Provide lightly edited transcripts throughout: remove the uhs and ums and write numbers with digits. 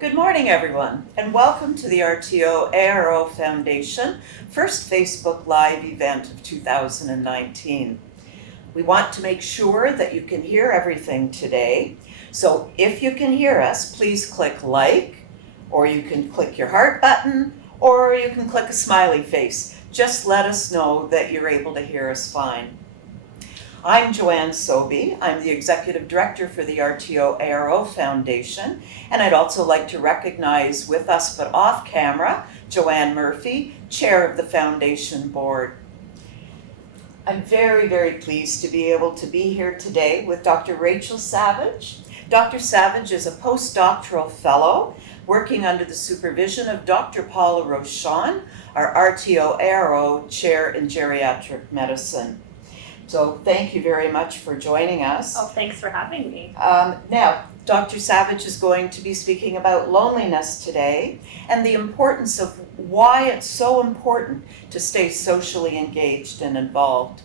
Good morning, everyone, and welcome to the RTO ARO Foundation first Facebook Live event of 2019. We want to make sure that you can hear everything today. So if you can hear us, please click like, or you can click your heart button, or you can click a smiley face. Just let us know that you're able to hear us fine. I'm Joanne Sobey. I'm the Executive Director for the RTO ARO Foundation, and I'd also like to recognize with us but off camera, Joanne Murphy, Chair of the Foundation Board. I'm very, very pleased to be able to be here today with Dr. Rachel Savage. Dr. Savage is a postdoctoral fellow working under the supervision of Dr. Paula Rochon, our RTO ARO Chair in Geriatric Medicine. So thank you very much for joining us. Oh, thanks for having me. Now, Dr. Savage is going to be speaking about loneliness today and the importance of why it's so important to stay socially engaged and involved.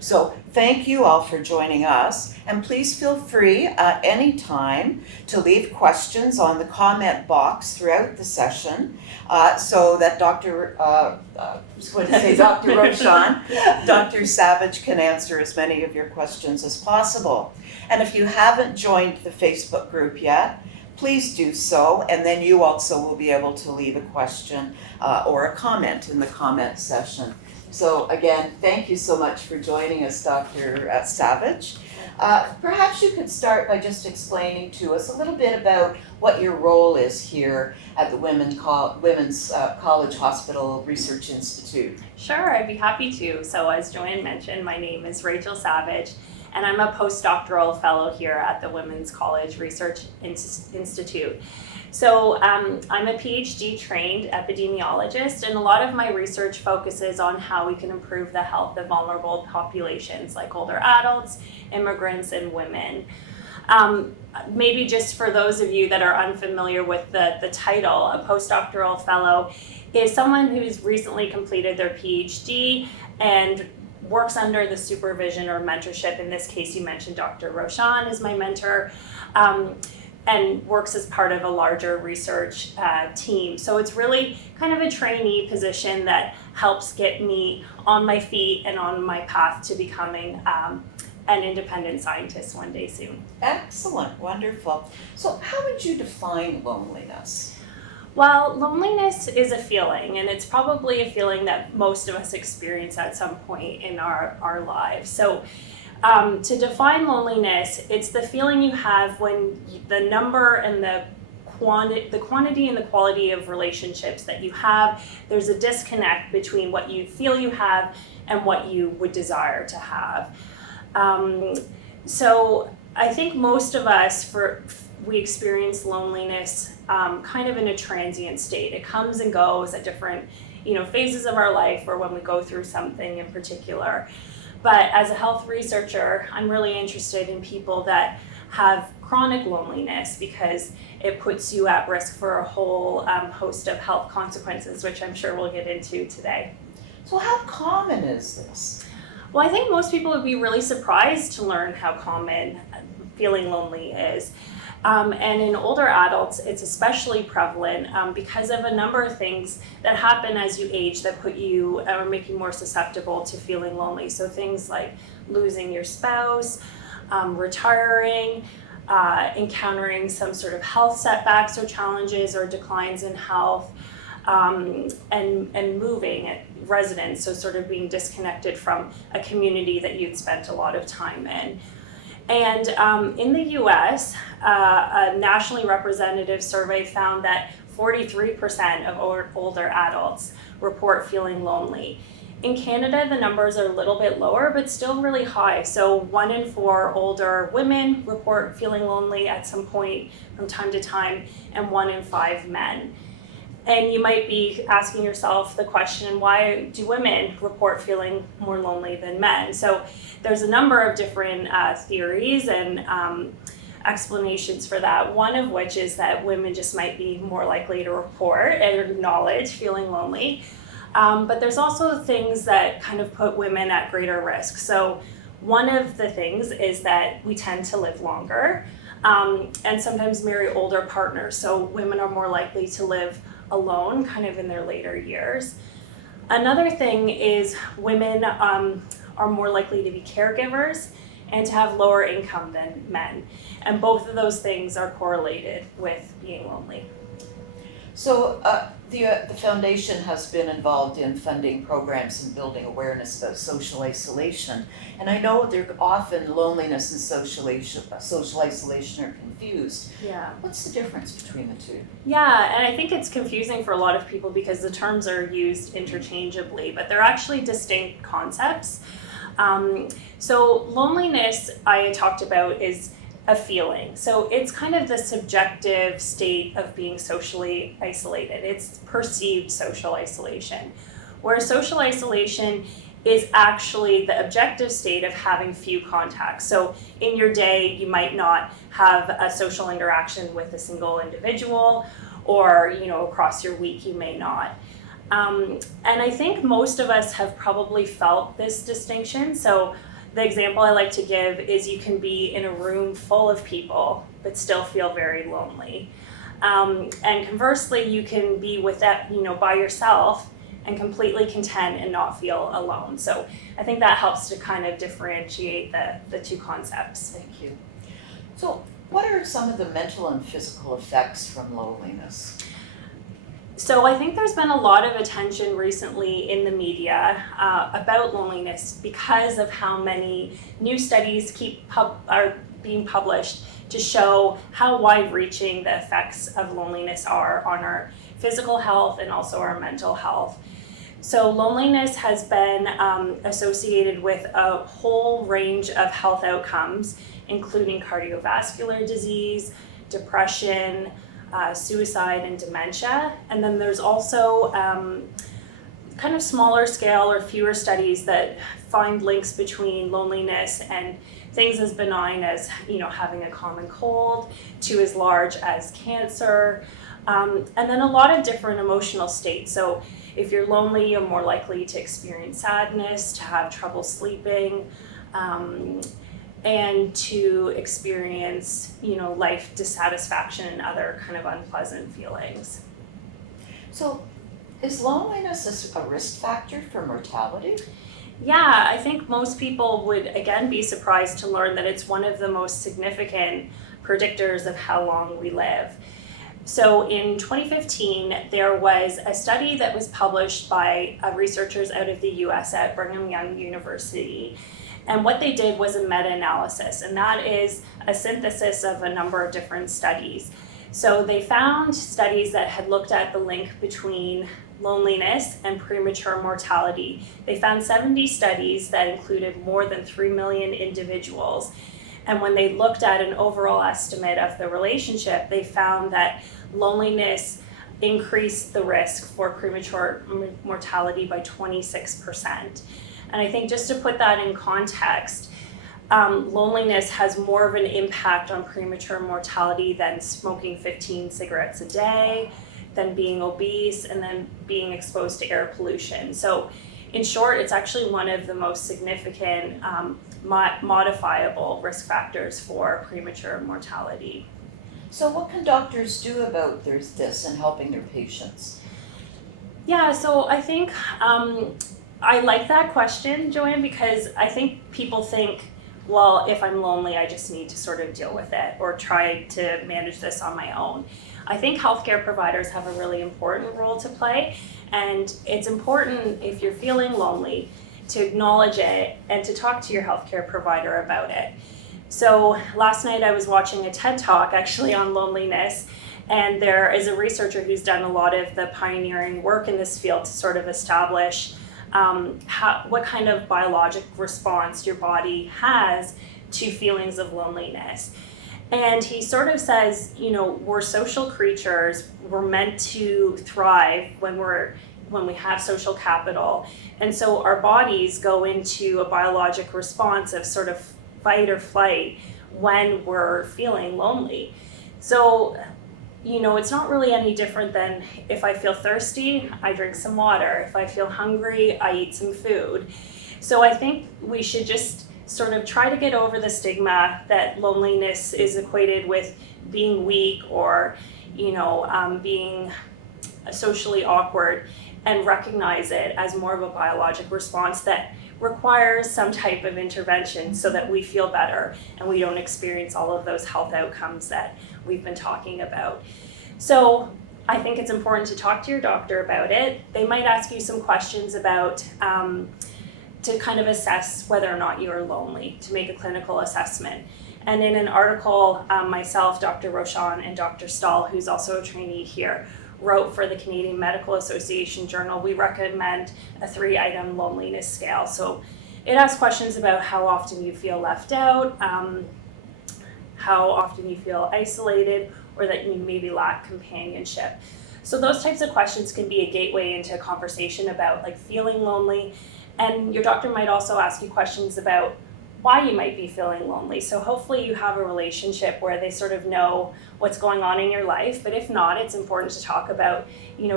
So thank you all for joining us, and please feel free at any time to leave questions on the comment box throughout the session so that Dr. Rochon, Dr. Savage can answer as many of your questions as possible. And if you haven't joined the Facebook group yet, please do so, and then you also will be able to leave a question or a comment in the comment session. So again, thank you so much for joining us, Dr. Savage. Perhaps you could start by just explaining to us a little bit about what your role is here at the Women's College Hospital Research Institute. Sure, I'd be happy to. So as Joanne mentioned, my name is Rachel Savage, and I'm a postdoctoral fellow here at the Women's College Research Institute. So I'm a PhD trained epidemiologist, and a lot of my research focuses on how we can improve the health of vulnerable populations like older adults, immigrants, and women. Maybe just for those of you that are unfamiliar with the title, a postdoctoral fellow is someone who's recently completed their PhD and works under the supervision or mentorship. In this case, you mentioned Dr. Rochon is my mentor. And works as part of a larger research team. So it's really kind of a trainee position that helps get me on my feet and on my path to becoming an independent scientist one day soon. Excellent, wonderful. So how would you define loneliness? Well, loneliness is a feeling, and it's probably a feeling that most of us experience at some point in our lives. So to define loneliness, it's the feeling you have when the number and the quantity and the quality of relationships that you have, there's a disconnect between what you feel you have and what you would desire to have. So I think most of us, we experience loneliness kind of in a transient state. It comes and goes at different phases of our life or when we go through something in particular. But as a health researcher, I'm really interested in people that have chronic loneliness because it puts you at risk for a whole host of health consequences, which I'm sure we'll get into today. So how common is this? Well, I think most people would be really surprised to learn how common feeling lonely is. And in older adults, it's especially prevalent because of a number of things that happen as you age that put you or make you more susceptible to feeling lonely. So things like losing your spouse, retiring, encountering some sort of health setbacks or challenges or declines in health, and moving residence, so sort of being disconnected from a community that you'd spent a lot of time in. And in the US, a nationally representative survey found that 43% of older adults report feeling lonely. In Canada, the numbers are a little bit lower, but still really high. So 1 in 4 older women report feeling lonely at some point from time to time, and 1 in 5 men. And you might be asking yourself the question, why do women report feeling more lonely than men? So there's a number of different theories and explanations for that, one of which is that women just might be more likely to report and acknowledge feeling lonely. But there's also things that kind of put women at greater risk. So one of the things is that we tend to live longer. and sometimes marry older partners. So women are more likely to live alone kind of in their later years. Another thing is women are more likely to be caregivers and to have lower income than men. And both of those things are correlated with being lonely. So the foundation has been involved in funding programs and building awareness about social isolation. And I know there often loneliness and social isolation are confused. Yeah. What's the difference between the two? Yeah, and I think it's confusing for a lot of people because the terms are used interchangeably, but they're actually distinct concepts. So loneliness I talked about is a feeling. So it's kind of the subjective state of being socially isolated. It's perceived social isolation. Whereas social isolation is actually the objective state of having few contacts. So in your day, you might not have a social interaction with a single individual, or across your week you may not. And I think most of us have probably felt this distinction. So the example I like to give is you can be in a room full of people but still feel very lonely. And conversely, you can be with that, by yourself and completely content and not feel alone. So I think that helps to kind of differentiate the two concepts. Thank you. So what are some of the mental and physical effects from loneliness? So I think there's been a lot of attention recently in the media about loneliness because of how many new studies are being published to show how wide-reaching the effects of loneliness are on our physical health and also our mental health. So loneliness has been associated with a whole range of health outcomes, including cardiovascular disease, depression, suicide, and dementia. And then there's also kind of smaller scale or fewer studies that find links between loneliness and things as benign as having a common cold to as large as cancer, and then a lot of different emotional states. So if you're lonely, you're more likely to experience sadness, to have trouble sleeping, and to experience, life dissatisfaction and other kind of unpleasant feelings. So is loneliness a risk factor for mortality? Yeah, I think most people would, again, be surprised to learn that it's one of the most significant predictors of how long we live. So in 2015, there was a study that was published by researchers out of the US at Brigham Young University. And what they did was a meta-analysis, and that is a synthesis of a number of different studies. So they found studies that had looked at the link between loneliness and premature mortality. They found 70 studies that included more than 3 million individuals. And when they looked at an overall estimate of the relationship, they found that loneliness increased the risk for premature mortality by 26%. And I think just to put that in context, loneliness has more of an impact on premature mortality than smoking 15 cigarettes a day, than being obese, and then being exposed to air pollution. So in short, it's actually one of the most significant modifiable risk factors for premature mortality. So what can doctors do about this in helping their patients? Yeah, so I think I like that question, Joanne, because I think people think, well, if I'm lonely, I just need to sort of deal with it or try to manage this on my own. I think healthcare providers have a really important role to play, and it's important if you're feeling lonely to acknowledge it and to talk to your healthcare provider about it. So last night I was watching a TED Talk actually on loneliness, and there is a researcher who's done a lot of the pioneering work in this field to sort of establish what kind of biologic response your body has to feelings of loneliness. And he sort of says, we're social creatures. We're meant to thrive when we have social capital. And so our bodies go into a biologic response of sort of fight or flight when we're feeling lonely. So, it's not really any different than if I feel thirsty, I drink some water. If I feel hungry, I eat some food. So I think we should just sort of try to get over the stigma that loneliness is equated with being weak or, being socially awkward, and recognize it as more of a biologic response that requires some type of intervention so that we feel better and we don't experience all of those health outcomes that we've been talking about. So I think it's important to talk to your doctor about it. They might ask you some questions about to kind of assess whether or not you are lonely, to make a clinical assessment. And in an article, myself, Dr. Rochon, and Dr. Stahl, who's also a trainee here, wrote for the Canadian Medical Association Journal, we recommend a 3-item loneliness scale. So it asks questions about how often you feel left out, how often you feel isolated, or that you maybe lack companionship. So those types of questions can be a gateway into a conversation about like feeling lonely. And your doctor might also ask you questions about why you might be feeling lonely. So hopefully you have a relationship where they sort of know what's going on in your life. But if not, it's important to talk about,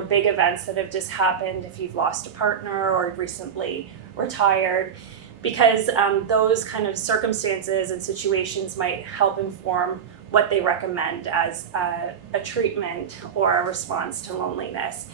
big events that have just happened, if you've lost a partner or recently retired, because those kind of circumstances and situations might help inform what they recommend as a treatment or a response to loneliness.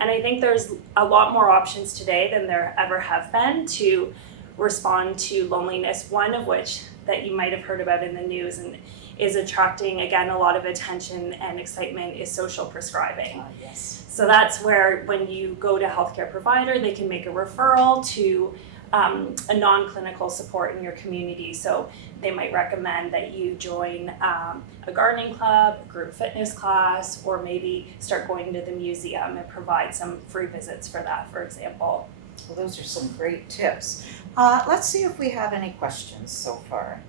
And I think there's a lot more options today than there ever have been to respond to loneliness, one of which that you might have heard about in the news and is attracting, again, a lot of attention and excitement is social prescribing. Yes. So that's where when you go to a healthcare provider, they can make a referral to a non-clinical support in your community. So they might recommend that you join a gardening club, a group fitness class, or maybe start going to the museum and provide some free visits for that, for example. Well, those are some great tips. Let's see if we have any questions so far.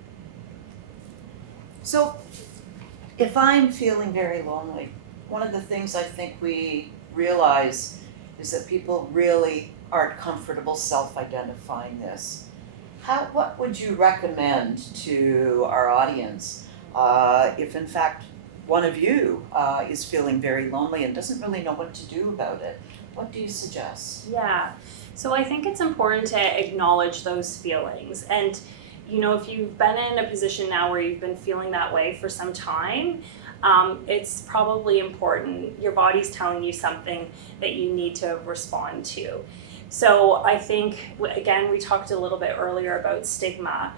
So, if I'm feeling very lonely, one of the things I think we realize is that people really aren't comfortable self-identifying this. What would you recommend to our audience if in fact one of you is feeling very lonely and doesn't really know what to do about it? What do you suggest? Yeah, so I think it's important to acknowledge those feelings. And if you've been in a position now where you've been feeling that way for some time, it's probably important. Your body's telling you something that you need to respond to. So I think, again, we talked a little bit earlier about stigma.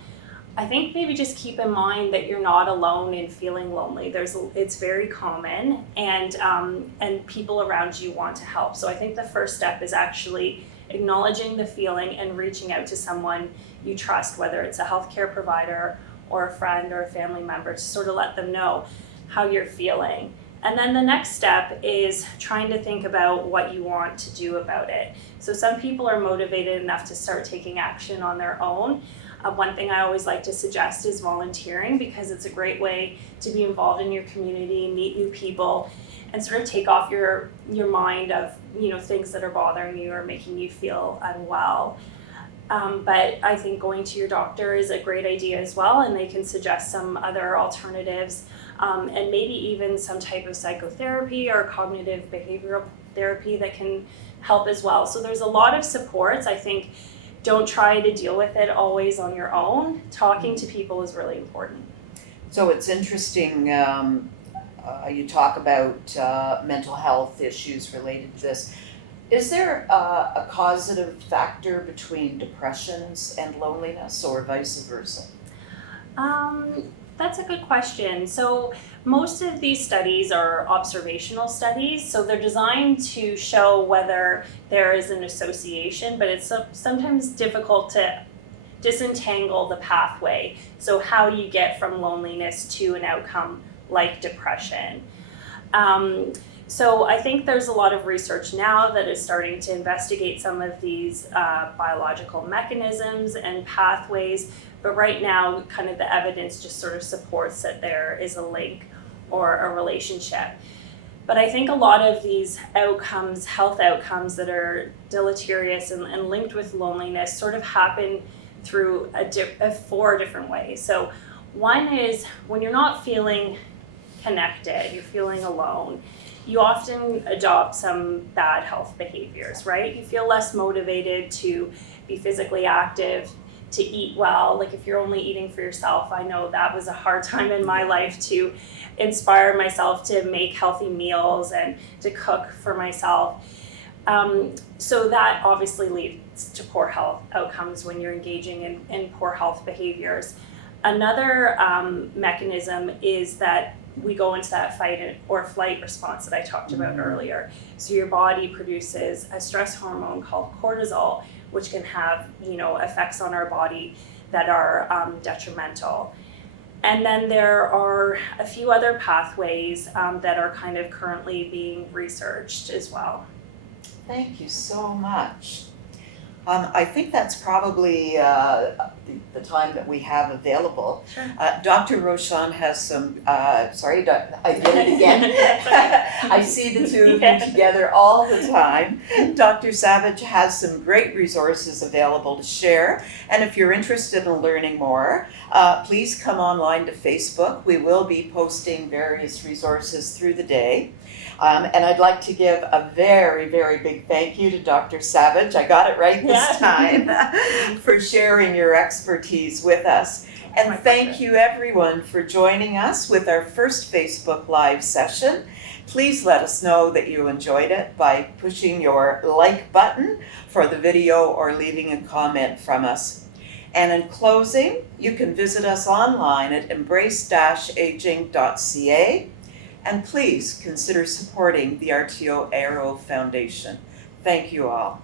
I think maybe just keep in mind that you're not alone in feeling lonely. It's very common, and people around you want to help. So I think the first step is actually acknowledging the feeling and reaching out to someone you trust, whether it's a healthcare provider or a friend or a family member, to sort of let them know how you're feeling. And then the next step is trying to think about what you want to do about it. So some people are motivated enough to start taking action on their own. One thing I always like to suggest is volunteering, because it's a great way to be involved in your community, meet new people, and sort of take off your mind of things that are bothering you or making you feel unwell. But I think going to your doctor is a great idea as well, and they can suggest some other alternatives, and maybe even some type of psychotherapy or cognitive behavioral therapy that can help as well. So there's a lot of supports. I think don't try to deal with it always on your own. Talking to people is really important. So it's interesting, you talk about mental health issues related to this. Is there a causative factor between depressions and loneliness, or vice versa? That's a good question. So most of these studies are observational studies, so they're designed to show whether there is an association, but it's sometimes difficult to disentangle the pathway, so how you get from loneliness to an outcome like depression. So I think there's a lot of research now that is starting to investigate some of these biological mechanisms and pathways, but right now kind of the evidence just sort of supports that there is a link or a relationship. But I think a lot of these outcomes, health outcomes that are deleterious and linked with loneliness sort of happen through four different ways. So one is when you're not feeling connected, you're feeling alone, you often adopt some bad health behaviors, right? You feel less motivated to be physically active, to eat well. Like if you're only eating for yourself, I know that was a hard time in my life to inspire myself to make healthy meals and to cook for myself. So that obviously leads to poor health outcomes when you're engaging in poor health behaviors. Another mechanism is that we go into that fight or flight response that I talked about earlier. So your body produces a stress hormone called cortisol, which can have, effects on our body that are detrimental. And then there are a few other pathways that are kind of currently being researched as well. Thank you so much. I think that's probably the time that we have available. Sure. Dr. Rochon has some, I did it again. I see the two of you together all the time. Dr. Savage has some great resources available to share. And if you're interested in learning more, please come online to Facebook. We will be posting various resources through the day. And I'd like to give a very, very big thank you to Dr. Savage. I got it right this time for sharing your expertise with us. And thank you everyone for joining us with our first Facebook Live session. Please let us know that you enjoyed it by pushing your like button for the video or leaving a comment from us. And in closing, you can visit us online at embrace-aging.ca. And please consider supporting the RTO ARO Foundation. Thank you all.